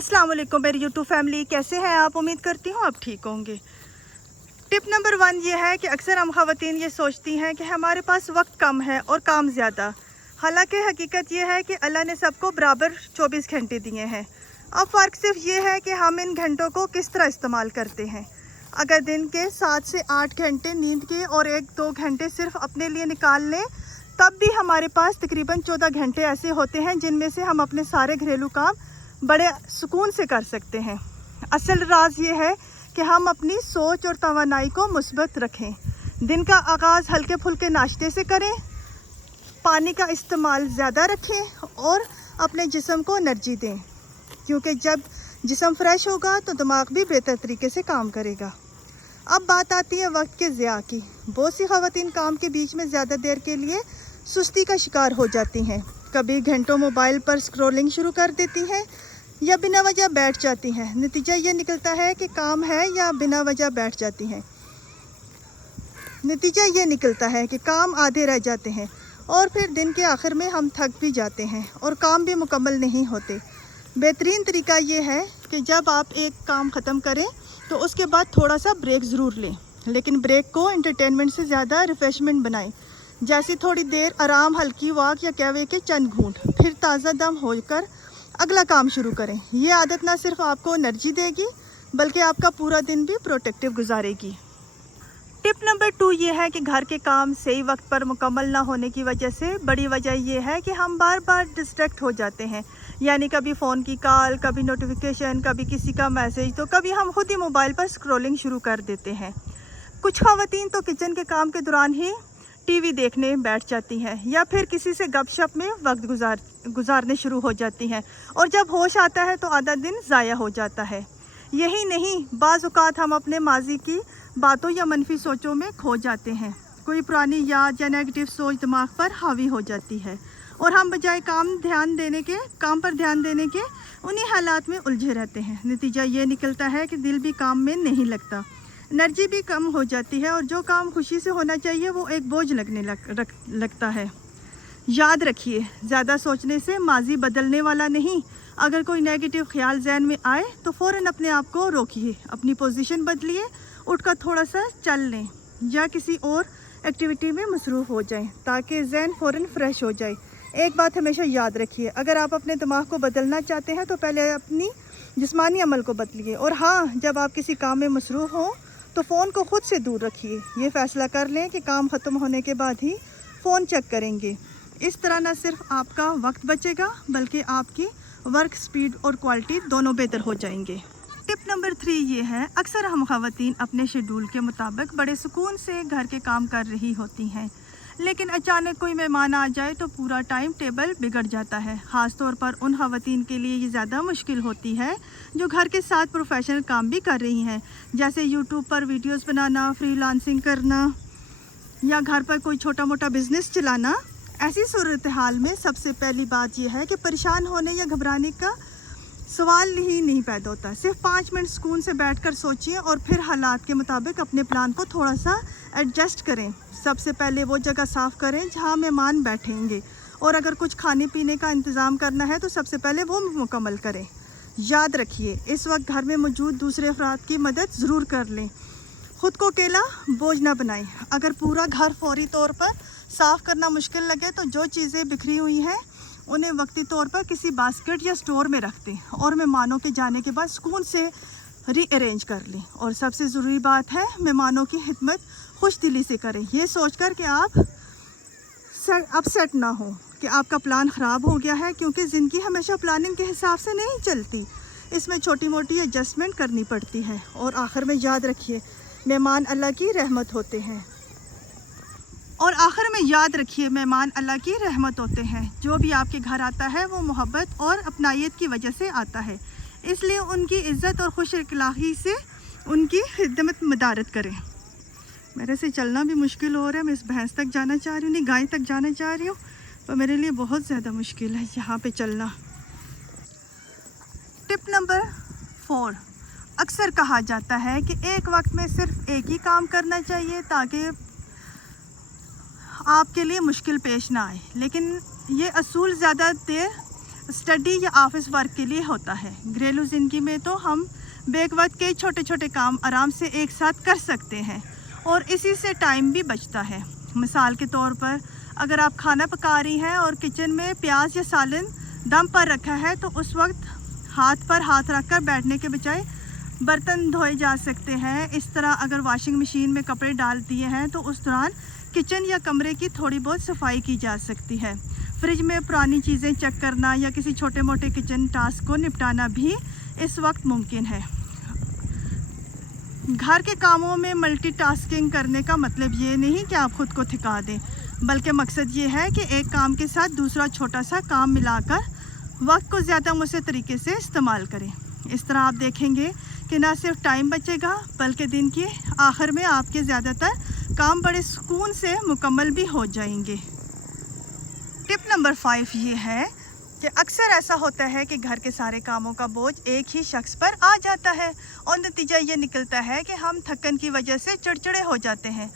अस्सलाम वालेकुम मेरी यूट्यूब फैमिली, कैसे हैं आप? उम्मीद करती हूँ आप ठीक होंगे। टिप नंबर 1 ये है कि अक्सर हम ख़वातीन ये सोचती हैं कि हमारे पास वक्त कम है और काम ज़्यादा। हालांकि हकीकत ये है कि अल्लाह ने सबको बराबर 24 घंटे दिए हैं। अब फ़र्क सिर्फ ये है कि हम इन घंटों को किस तरह इस्तेमाल करते हैं। अगर दिन के 7 से 8 घंटे नींद के और 1-2 घंटे सिर्फ अपने लिए निकाल लें, तब भी हमारे पास तकरीबन 14 घंटे ऐसे होते हैं जिनमें से हम अपने सारे घरेलू काम बड़े सुकून से कर सकते हैं। असल राज ये है कि हम अपनी सोच और तवानाई को मुस्बत रखें। दिन का आगाज़ हल्के फुल्के नाश्ते से करें, पानी का इस्तेमाल ज़्यादा रखें और अपने जिस्म को एनर्जी दें, क्योंकि जब जिस्म फ्रेश होगा तो दिमाग भी बेहतर तरीके से काम करेगा। अब बात आती है वक्त के ज़िया की। बहुत सी ख़वातीन काम के बीच में ज़्यादा देर के लिए सुस्ती का शिकार हो जाती हैं। कभी घंटों मोबाइल पर स्क्रॉलिंग शुरू कर देती हैं या बिना वजह बैठ जाती हैं। नतीजा ये निकलता है कि काम है या बिना वजह बैठ जाती हैं। नतीजा ये निकलता है कि काम आधे रह जाते हैं और फिर दिन के आखिर में हम थक भी जाते हैं और काम भी मुकम्मल नहीं होते। बेहतरीन तरीका ये है कि जब आप एक काम ख़त्म करें तो उसके बाद थोड़ा सा ब्रेक ज़रूर लें, लेकिन ब्रेक को एंटरटेनमेंट से ज़्यादा रिफ़्रेशमेंट बनाएं। जैसे थोड़ी देर आराम, हल्की वॉक या कहवे के चंद घूंट, फिर ताज़ा दम होकर अगला काम शुरू करें। ये आदत ना सिर्फ आपको एनर्जी देगी बल्कि आपका पूरा दिन भी प्रोडक्टिव गुजारेगी। टिप नंबर 2 ये है कि घर के काम सही वक्त पर मुकम्मल ना होने की वजह से बड़ी वजह ये है कि हम बार बार डिस्ट्रैक्ट हो जाते हैं। यानी कभी फ़ोन की कॉल, कभी नोटिफिकेशन, कभी किसी का मैसेज, तो कभी हम खुद ही मोबाइल पर स्क्रॉलिंग शुरू कर देते हैं। कुछ ख़वातीन तो किचन के काम के दौरान ही टीवी देखने बैठ जाती हैं या फिर किसी से गपशप में वक्त गुजारने शुरू हो जाती हैं, और जब होश आता है तो आधा दिन ज़ाया हो जाता है। यही नहीं, बाज़ औक़ात हम अपने माजी की बातों या मनफी सोचों में खो जाते हैं। कोई पुरानी याद या नेगेटिव सोच दिमाग पर हावी हो जाती है और हम बजाय काम पर ध्यान देने के उन्हीं हालात में उलझे रहते हैं। नतीजा ये निकलता है कि दिल भी काम में नहीं लगता, एनर्जी भी कम हो जाती है और जो काम खुशी से होना चाहिए वो एक बोझ लगने लगता है। याद रखिए, ज़्यादा सोचने से माजी बदलने वाला नहीं। अगर कोई नेगेटिव ख्याल जहन में आए तो फ़ौरन अपने आप को रोकिए, अपनी पोजीशन बदलिए, उठकर थोड़ा सा चल लें या किसी और एक्टिविटी में मसरूफ़ हो जाएं ताकि जहन फ़ौरन फ्रेश हो जाए। एक बात हमेशा याद रखिए, अगर आप अपने दिमाग को बदलना चाहते हैं तो पहले अपनी जिस्मानी अमल को बदलिए। और हाँ, जब आप किसी काम में मसरूफ़ हों तो फ़ोन को खुद से दूर रखिए। ये फ़ैसला कर लें कि काम ख़त्म होने के बाद ही फ़ोन चेक करेंगे। इस तरह न सिर्फ आपका वक्त बचेगा बल्कि आपकी वर्क स्पीड और क्वालिटी दोनों बेहतर हो जाएंगे। टिप नंबर 3 ये है, अक्सर हम ख़वातीन अपने शेड्यूल के मुताबिक बड़े सुकून से घर के काम कर रही होती हैं, लेकिन अचानक कोई मेहमान आ जाए तो पूरा टाइम टेबल बिगड़ जाता है। ख़ास तौर पर उन ख़वातीन के लिए ये ज़्यादा मुश्किल होती है जो घर के साथ प्रोफेशनल काम भी कर रही हैं, जैसे यूट्यूब पर वीडियोस बनाना, फ्रीलांसिंग करना या घर पर कोई छोटा मोटा बिज़नेस चलाना। ऐसी सूरत हाल में सबसे पहली बात यह है कि परेशान होने या घबराने का सवाल ही नहीं पैदा होता। सिर्फ 5 मिनट सुकून से बैठकर सोचिए और फिर हालात के मुताबिक अपने प्लान को थोड़ा सा एडजस्ट करें। सबसे पहले वो जगह साफ़ करें जहां मेहमान बैठेंगे, और अगर कुछ खाने पीने का इंतज़ाम करना है तो सबसे पहले वो मुकम्मल करें। याद रखिए, इस वक्त घर में मौजूद दूसरे अफराद की मदद ज़रूर कर लें। ख़ुद को अकेला बोझ ना बनाएं। अगर पूरा घर फौरी तौर पर साफ़ करना मुश्किल लगे तो जो चीज़ें बिखरी हुई हैं उन्हें वक्ती तौर पर किसी बास्केट या स्टोर में रख दें और मेहमानों के जाने के बाद सुकून से रीअरेंज कर लें। और सबसे ज़रूरी बात है, मेहमानों की खिदमत खुश दिली से करें, ये सोचकर कि आप अपसेट ना हो कि आपका प्लान ख़राब हो गया है, क्योंकि ज़िंदगी हमेशा प्लानिंग के हिसाब से नहीं चलती। इसमें छोटी मोटी एडजस्टमेंट करनी पड़ती है। और आखिर में याद रखिए, मेहमान अल्लाह की रहमत होते हैं। मेहमान अल्लाह की रहमत होते हैं। जो भी आपके घर आता है वो मोहब्बत और अपनायत की वजह से आता है, इसलिए उनकी इज़्ज़त और खुश अखलाक़ी से उनकी खिदमत मदारत करें। मेरे से चलना भी मुश्किल हो रहा है। मैं इस भैंस तक जाना चाह रही हूँ, नहीं गाय तक जाना चाह रही हूँ, पर मेरे लिए बहुत ज़्यादा मुश्किल है यहाँ पे चलना। टिप नंबर 4, अक्सर कहा जाता है कि एक वक्त में सिर्फ एक ही काम करना चाहिए ताकि आपके लिए मुश्किल पेश ना आए, लेकिन ये असूल ज़्यादा देर स्टडी या ऑफिस वर्क के लिए होता है। घरेलू ज़िंदगी में तो हम बेक वक्त के छोटे छोटे काम आराम से एक साथ कर सकते हैं और इसी से टाइम भी बचता है। मिसाल के तौर पर अगर आप खाना पका रही हैं और किचन में प्याज या सालन दम पर रखा है तो उस वक्त हाथ पर हाथ रखकर बैठने के बजाय बर्तन धोए जा सकते हैं। इस तरह अगर वॉशिंग मशीन में कपड़े डाल दिए हैं तो उस दौरान किचन या कमरे की थोड़ी बहुत सफाई की जा सकती है। फ्रिज में पुरानी चीज़ें चेक करना या किसी छोटे मोटे किचन टास्क को निपटाना भी इस वक्त मुमकिन है। घर के कामों में मल्टीटास्किंग करने का मतलब ये नहीं कि आप खुद को थका दें, बल्कि मकसद ये है कि एक काम के साथ दूसरा छोटा सा काम मिलाकर वक्त को ज़्यादा मुझसे तरीके से इस्तेमाल करें। इस तरह आप देखेंगे कि ना सिर्फ टाइम बचेगा बल्कि दिन के आखिर में आपके ज़्यादातर काम बड़े सुकून से मुकम्मल भी हो जाएंगे। टिप नंबर 5 ये है कि अक्सर ऐसा होता है कि घर के सारे कामों का बोझ एक ही शख्स पर आ जाता है और नतीजा ये निकलता है कि हम थकन की वजह से चिड़चिड़े हो जाते हैं।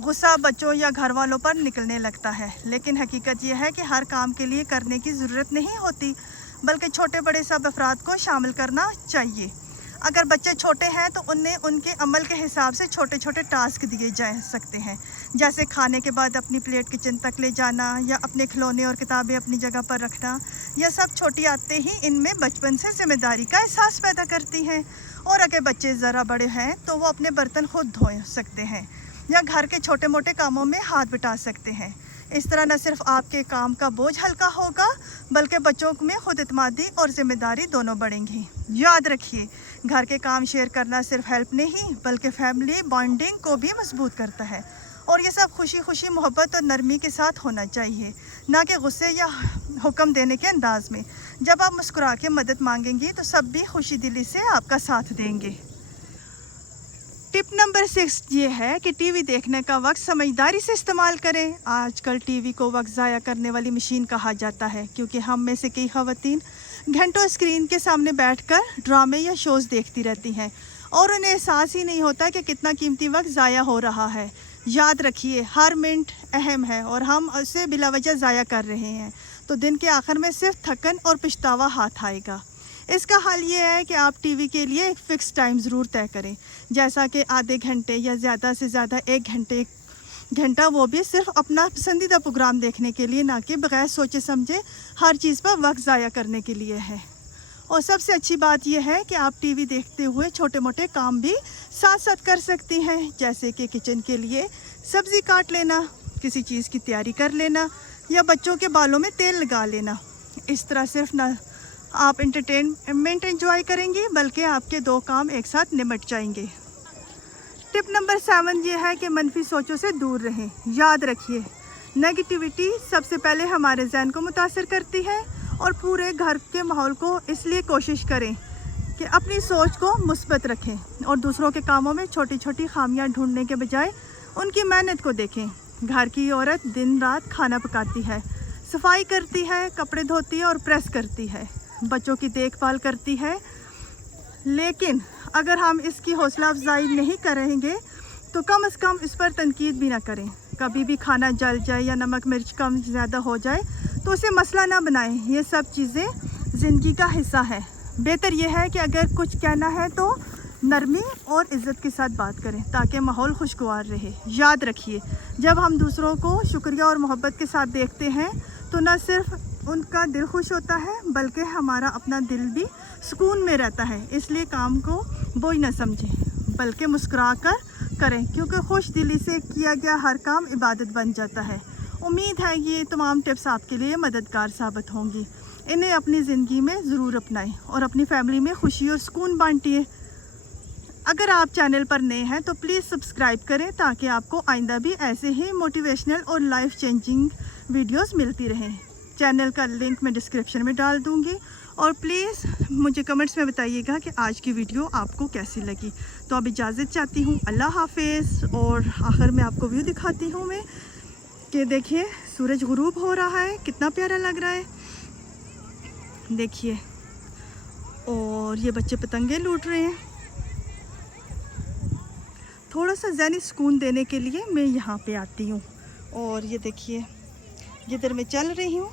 गुस्सा बच्चों या घर वालों पर निकलने लगता है। लेकिन हकीकत यह है कि हर काम के लिए करने की ज़रूरत नहीं होती, बल्कि छोटे बड़े सब अफराद को शामिल करना चाहिए। अगर बच्चे छोटे हैं तो उन्हें उनके अमल के हिसाब से छोटे छोटे टास्क दिए जा सकते हैं, जैसे खाने के बाद अपनी प्लेट किचन तक ले जाना या अपने खिलौने और किताबें अपनी जगह पर रखना। यह सब छोटी आते ही इनमें बचपन से जिम्मेदारी का एहसास पैदा करती हैं। और अगर बच्चे ज़रा बड़े हैं तो वो अपने बर्तन खुद धो सकते हैं या घर के छोटे मोटे कामों में हाथ बटा सकते हैं। इस तरह न सिर्फ आपके काम का बोझ हल्का होगा बल्कि बच्चों में खुद एतमादी और ज़िम्मेदारी दोनों बढ़ेंगी। याद रखिए, घर के काम शेयर करना सिर्फ हेल्प नहीं बल्कि फैमिली बॉन्डिंग को भी मजबूत करता है। और ये सब खुशी खुशी मोहब्बत और नरमी के साथ होना चाहिए, ना कि गुस्से या हुक्म देने के अंदाज में। जब आप मुस्कुरा के मदद मांगेंगी तो सब भी खुशी दिली से आपका साथ देंगे। टिप नंबर 6 ये है कि टीवी देखने का वक्त समझदारी से इस्तेमाल करें। आजकल टीवी को वक्त ज़ाया करने वाली मशीन कहा जाता है, क्योंकि हम में से कई ख़वातीन घंटों स्क्रीन के सामने बैठकर ड्रामे या शोज़ देखती रहती हैं और उन्हें एहसास ही नहीं होता कि कितना कीमती वक्त ज़ाया हो रहा है। याद रखिए, हर मिनट अहम है और हम उसे बिलावजह ज़ाया कर रहे हैं तो दिन के आखिर में सिर्फ थकन और पछतावा हाथ आएगा। इसका हल ये है कि आप टीवी के लिए एक फ़िक्स टाइम ज़रूर तय करें, जैसा कि आधे घंटे या ज़्यादा से ज़्यादा 1 घंटा, वो भी सिर्फ अपना पसंदीदा प्रोग्राम देखने के लिए, ना कि बगैर सोचे समझे हर चीज़ पर वक्त ज़ाया करने के लिए है। और सबसे अच्छी बात यह है कि आप टीवी देखते हुए छोटे मोटे काम भी साथ साथ कर सकती हैं, जैसे कि किचन के लिए सब्ज़ी काट लेना, किसी चीज़ की तैयारी कर लेना या बच्चों के बालों में तेल लगा लेना। इस तरह सिर्फ ना आप एंटरटेनमेंट एंजॉय करेंगी बल्कि आपके 2 काम एक साथ निपट जाएंगे। टिप नंबर 7 ये है कि मनफी सोचों से दूर रहें। याद रखिए, नेगेटिविटी सबसे पहले हमारे जहन को मुतासर करती है और पूरे घर के माहौल को, इसलिए कोशिश करें कि अपनी सोच को मुस्बत रखें और दूसरों के कामों में छोटी छोटी खामियां ढूंढने के बजाय उनकी मेहनत को देखें। घर की औरत दिन रात खाना पकाती है, सफाई करती है, कपड़े धोती है और प्रेस करती है, बच्चों की देखभाल करती है। लेकिन अगर हम इसकी हौसला अफजाई नहीं करेंगे तो कम से कम इस पर तनकीद भी ना करें। कभी भी खाना जल जाए या नमक मिर्च कम ज़्यादा हो जाए तो उसे मसला ना बनाएं। ये सब चीज़ें ज़िंदगी का हिस्सा है। बेहतर यह है कि अगर कुछ कहना है तो नरमी और इज़्ज़त के साथ बात करें ताकि माहौल खुशगवार रहे। याद रखिए, जब हम दूसरों को शुक्रिया और मोहब्बत के साथ देखते हैं तो न सिर्फ उनका दिल खुश होता है बल्कि हमारा अपना दिल भी सुकून में रहता है। इसलिए काम को बोझ न समझें बल्कि मुस्कुरा कर करें, क्योंकि खुश दिली से किया गया हर काम इबादत बन जाता है। उम्मीद है ये तमाम टिप्स आपके लिए मददगार साबित होंगी। इन्हें अपनी ज़िंदगी में ज़रूर अपनाएं और अपनी फैमिली में खुशी और सुकून बांटिए। अगर आप चैनल पर नए हैं तो प्लीज़ सब्सक्राइब करें ताकि आपको आइंदा भी ऐसे ही मोटिवेशनल और लाइफ चेंजिंग वीडियोस मिलती रहें। चैनल का लिंक मैं डिस्क्रिप्शन में डाल दूँगी और प्लीज़ मुझे कमेंट्स में बताइएगा कि आज की वीडियो आपको कैसी लगी। तो अब इजाज़त चाहती हूँ, अल्लाह हाफिज़। और आखिर में आपको व्यू दिखाती हूँ मैं कि देखिए सूरज गुरूब हो रहा है, कितना प्यारा लग रहा है देखिए। और ये बच्चे पतंगे लूट रहे हैं। थोड़ा सा ज़हनी सुकून देने के लिए मैं यहाँ पे आती हूँ। और ये देखिए जिधर मैं चल रही हूँ